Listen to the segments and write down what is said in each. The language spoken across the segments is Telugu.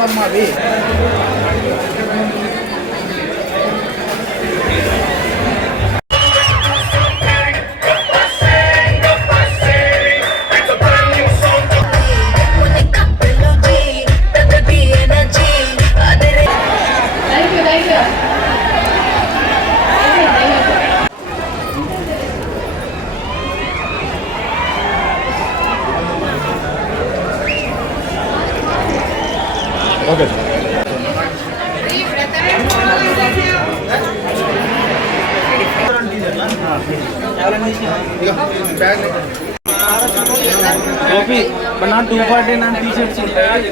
ఆల్బమ్ మాది కాఫీ బట్ నా two forty nine T shirts ఉంటాయి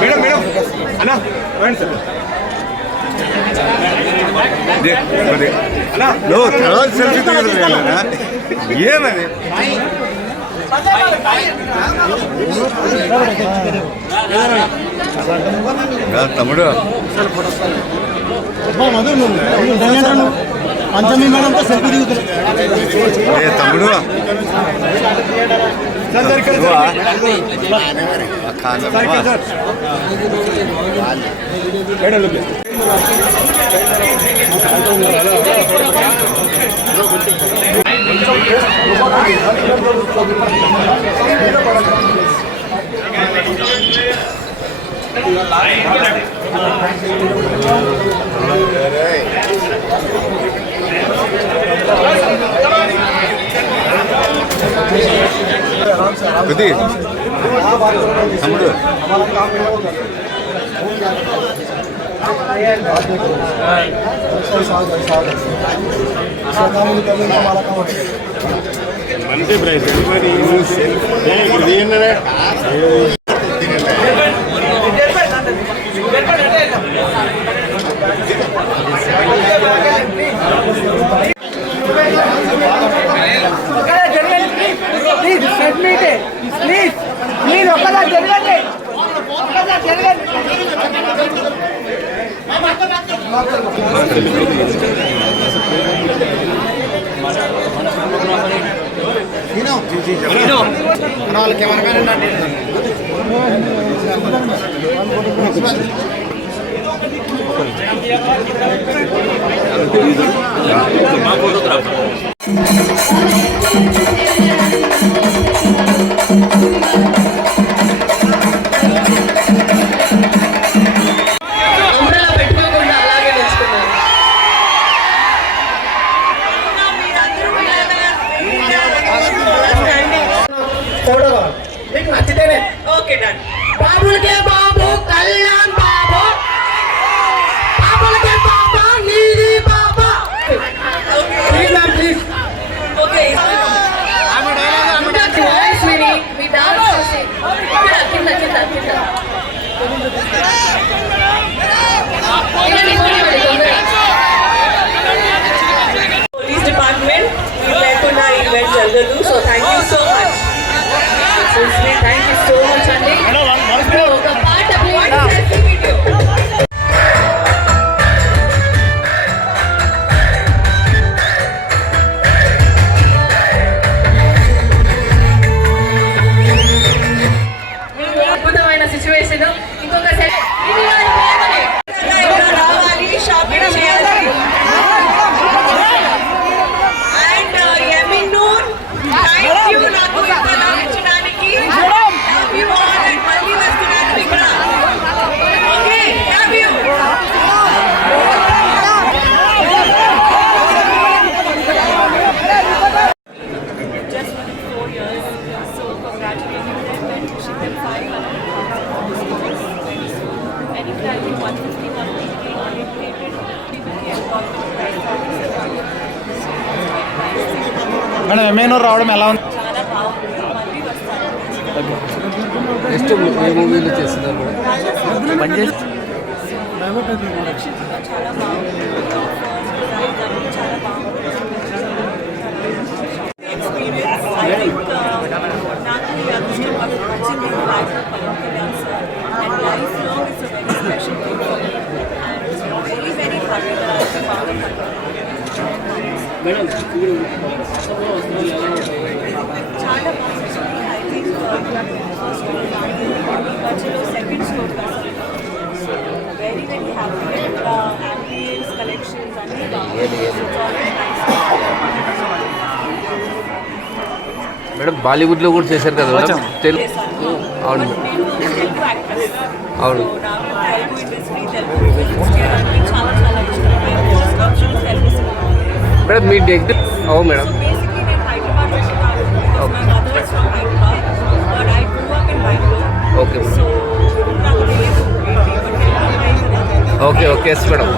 మేడం మేడం. అన్నా రండి సార్. నువ్వు తర్వాత సెల్ఫీ దిగదు ఏమది? తమ్ముడు. పంచమి మేడంతో సెల్ఫీ దిగుతుంది ఏ తమ్ముడు? నువ్వా? ఆ కాంతమ్మా? మేడం లుక్ కొద్ది తమ్ముడు మంచి ప్రైస్ మరి ఇది ఏంటనే అడ్మిట్ ప్లీజ్. ప్లీజ్ ఒక్కసారి జరగండి. ఒక్కసారి జరగండి. వాళ్ళకి అంబ్రెలా বাবুলকে మేడం ఎంఏనూరు రావడం ఎలా ఉంది? చాలా బాగుంది మళ్ళీ వస్తాను నెక్స్ట్ ఏ మూవీలో చేస్తున్నారు థింక్ నాకు ఈ అదృష్టం వచ్చింది life Pawan Kalyan sir and lifelong it's very special thing for me and very very happy Pawan చాలా బాగుంది ఐ థింక్ ఫస్ట్ మధ్యలో second store very very happy and ambience collections అన్నీ బాగుంది మేడం బాలీవుడ్లో కూడా చేశారు కదా మేడం తెలుగు అవును అవును. నాకు తెలుగు ఇండస్ట్రీ తెలుగు ఫిల్మ్స్ చేయడానికి చాలా చాలా ఇష్టం నేను first option Telugu cinema madam మీ డిగ్రీ అవును madam. Okay okay okay yes madam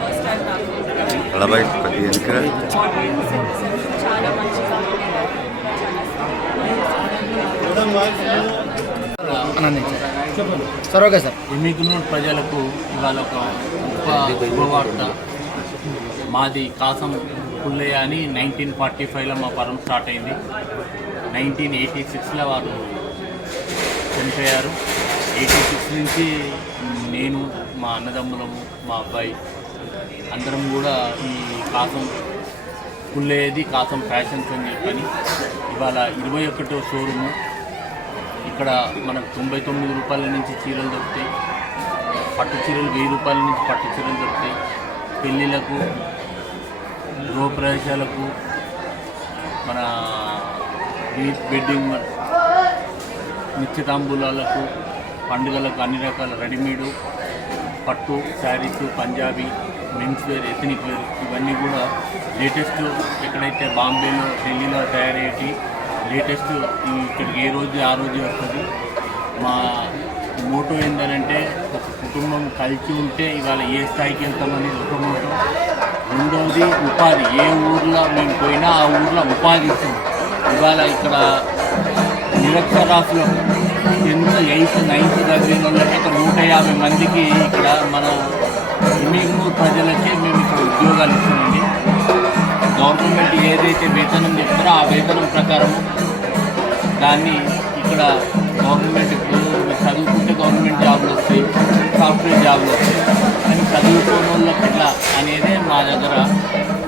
first time నాకు అలా బయట ప్రతి వెనుక. Sir okay sir. ఎమ్మిగునూరు ప్రజలకు ఇవాళ ఒక గొప్ప శుభవార్త మాది కాసం పుల్లయ్య అని నైన్టీన్ ఫార్టీ ఫైవ్లో మా పరం స్టార్ట్ అయింది. నైన్టీన్ ఎయిటీ సిక్స్లో వారు చనిపోయారు. ఎయిటీ సిక్స్ నుంచి నేను మా అన్నదమ్ములము మా అబ్బాయి అందరం కూడా ఈ కాసం పుల్లయ్యది కాసం ఫ్యాషన్స్ అని చెప్పని ఇవాళ ఇరవై ఒకటో షోరూము. ఇక్కడ మనకు తొంభై తొమ్మిది రూపాయల నుంచి చీరలు దొరుకుతాయి. పట్టు చీరలు వెయ్యి రూపాయల నుంచి పట్టు చీరలు దొరుకుతాయి. పెళ్ళిళ్ళకు గృహప్రవేశాలకు మన బీ- బెడ్డింగ్ నిశ్చితాంబూలాలకు పండుగలకు అన్ని రకాల రెడీమేడు పట్టు sarees Punjabi men's wear ethnic wear ఇవన్నీ కూడా లేటెస్ట్ ఎక్కడైతే బాంబేలో ఢిల్లీలో తయారయ్యేటి లేటెస్ట్ ఇక్కడికి ఏ రోజు ఆ రోజు వస్తుంది. మా మోటో ఏంటంటే ఒక కుటుంబం కలిసి ఉంటే ఇవాళ ఏ స్థాయికి వెళ్తామనేది ఒక మోటో. రెండవది ఉపాధి. ఏ ఊర్లో మేము పోయినా ఆ ఊర్లో ఉపాధి ఇస్తాం. ఇవాళ ఇక్కడ నిరక్షరాశులు ఎంత ఎయిత్ నైన్త్ చదివిన వాళ్ళకి ఒక నూట యాభై మందికి ఇక్కడ మన ఎమ్మిగ్నూరు ప్రజలకే మేము ఇక్కడ ఉద్యోగాలు ఇస్తామండి గవర్నమెంట్ ఏదైతే వేతనం చెప్తారో ఆ వేతనం ప్రకారం దాన్ని ఇక్కడ గవర్నమెంట్ చదువుకుంటే గవర్నమెంట్ జాబ్లు వస్తాయి సాఫ్ట్వేర్ జాబ్లు వస్తాయి. కానీ పిల్ల ఎట్లా అనేదే మా దగ్గర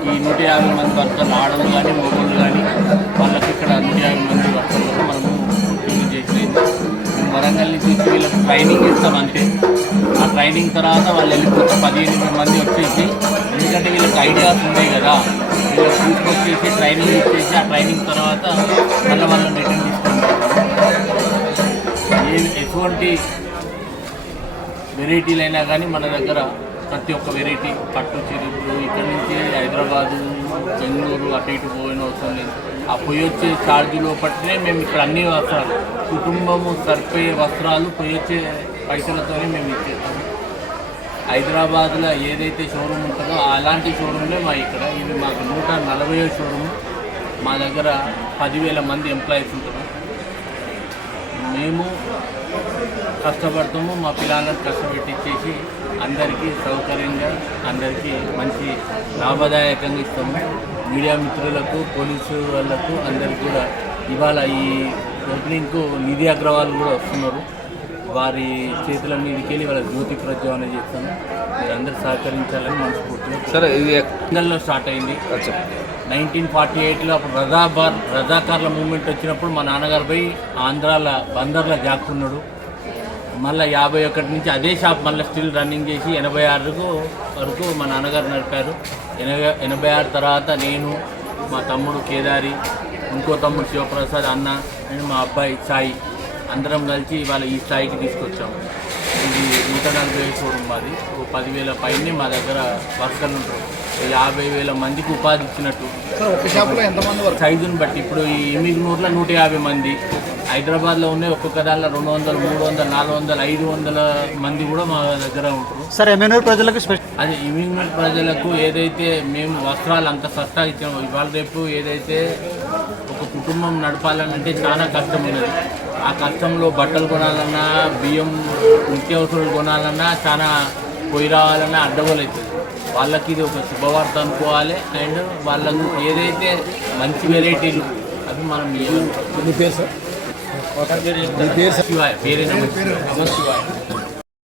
ఈ నూట యాభై మంది వర్కర్లు ఆడలు కానీ మొగోళ్ళు కానీ వాళ్ళకి ఇక్కడ నూట యాభై మంది వర్కర్లకు మనము ఉద్యోగం చేసేది వరంగల్ నుంచి వీళ్ళకి ట్రైనింగ్ ఇస్తాం ఆ ట్రైనింగ్ తర్వాత వాళ్ళు వెళ్ళిపోతే పదిహేను ఇరవై మంది వచ్చేసి ఎందుకంటే వీళ్ళకి ఐడియాస్ ఉన్నాయి కదా వీళ్ళకి తీసుకొచ్చేసి ట్రైనింగ్ ఇచ్చేసి ఆ ట్రైనింగ్ తర్వాత మళ్ళీ వాళ్ళని రిటర్న్ తీసుకుంటాం ఎటువంటి వెరైటీలైనా కానీ మన దగ్గర ప్రతి ఒక్క వెరైటీ పట్టు చిరుపులు ఇక్కడ నుంచి హైదరాబాదు బెంగళూరు అటు ఇటు పోయిన అవసరం లేదు. ఆ పొయ్యొచ్చే వచ్చే ఛార్జ్ మేము ఇక్కడ అన్ని వస్త్రాలు కుటుంబము సరిపోయే వస్త్రాలు పొయ్యి వచ్చే పైసలతోనే మేము ఇచ్చేస్తాము. హైదరాబాద్లో ఏదైతే షోరూమ్ ఉంటుందో అలాంటి షోరూమ్లే మా ఇక్కడ. ఇది మాకు నూట నలభై షోరూమ్ మా దగ్గర పదివేల మంది ఎంప్లాయీస్ ఉంటారు మేము కష్టపడతాము. మా పిల్లలను కష్టపెట్టించేసి అందరికీ సౌకర్యంగా అందరికీ మంచి లాభదాయకంగా ఇస్తాము. మీడియా మిత్రులకు పోలీసు వాళ్ళకు అందరికీ కూడా ఇవాళ ఈ ఓపెనింగ్కు నిధి అగ్రవాల్ కూడా వస్తున్నారు. వారి చేతుల మీదకి వెళ్ళి వాళ్ళ జ్యోతి ప్రజ్వలన చేస్తాము. మీరందరూ సహకరించాలని మనస్ఫూర్తిగా సరే ఇది వరంగల్లో స్టార్ట్ అయింది. నైన్టీన్ ఫార్టీ ఎయిట్లో అప్పుడు రజాబార్ రజాకార్ల మూమెంట్ వచ్చినప్పుడు మా నాన్నగారు పోయి ఆంధ్రాల బందర్లో జాక్కున్నాడు మళ్ళీ యాభై ఒకటి నుంచి అదే షాప్ మళ్ళీ స్టిల్ రన్నింగ్ చేసి ఎనభై ఆరుకు వరకు మా నాన్నగారు నడిపారు. ఎనభై ఎనభై ఆరు తర్వాత నేను మా తమ్ముడు కేదారి ఇంకో తమ్ముడు శివప్రసాద్ అన్న నేను మా అబ్బాయి సాయి అందరం కలిసి ఇవాళ ఈ స్థాయికి తీసుకొచ్చాము. ఇది నూట నలభై షోరూమ్ మాది. పదివేల పైనే మా దగ్గర వర్కర్లు ఉంటారు. యాభై వేల మందికి ఉపాధి ఇచ్చినట్టు. సార్ ఒక షాప్లో ఎంతమంది వరకు సైజుని బట్టి ఇప్పుడు ఈ ఎమ్మిగ్నూరులో నూట యాభై మంది హైదరాబాద్లో ఉన్నాయి ఒక్కొక్క దానిలో రెండు వందలు మూడు వందలు నాలుగు వందలు ఐదు వందల మంది కూడా మా దగ్గర ఉంటారు. సార్ ఎమ్మెన్యూర్ ప్రజలకు స్పెషల్ అది ఇవింగ్ ప్రజలకు ఏదైతే మేము వస్త్రాలు అంత సస్తా ఇచ్చామో ఇవాళ రేపు ఏదైతే ఒక కుటుంబం నడపాలనంటే చాలా కష్టం ఉన్నది ఆ కష్టంలో బట్టలు కొనాలన్నా బియ్యం నిత్యావసరాలు కొనాలన్నా చాలా పోయి రావాలన్నా అడ్డగోలవుతుంది వాళ్ళకి ఇది ఒక శుభవార్త అనుకోవాలి. అండ్ వాళ్ళకు ఏదైతే మంచి వెరైటీలు అవి మనం ఇవ్వాలి. శివాయ పేరు శివాయ.